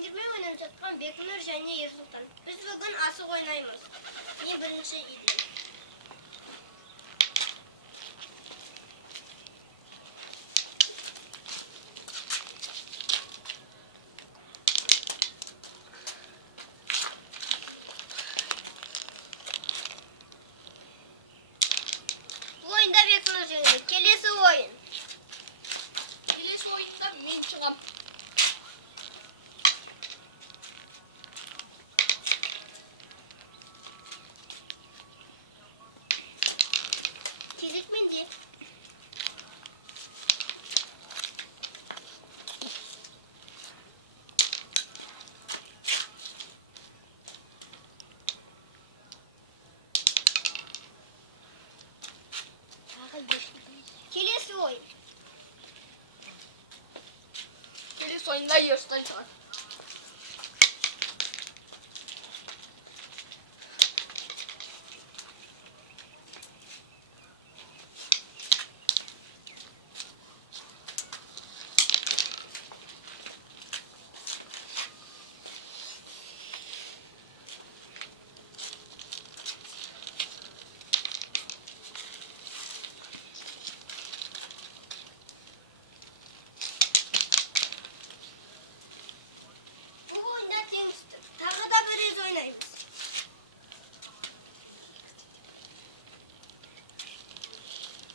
Сиңдирме ойнап жаткан Бекнур және Ерсултан. Біз бүгін асық ойнаймыз. Мен бірінші идем. Bu oyunda Beknur жеңді. Келесі ойын. Келесі ойында мен шығам. Кезек менде. Келесі ойын. Келесі ойында Ерсултан шығар.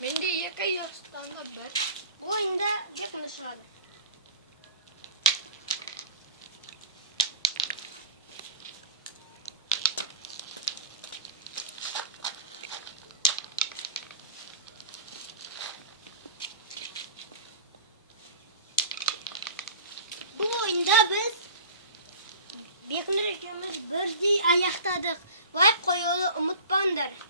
Менде екі Ерсултанда бір. Bu oyunda Beknur шығады. Bu oyunda biz Beknur ikimiz birдей аяқтадық. Лайк қоюды ұмытпаңдар.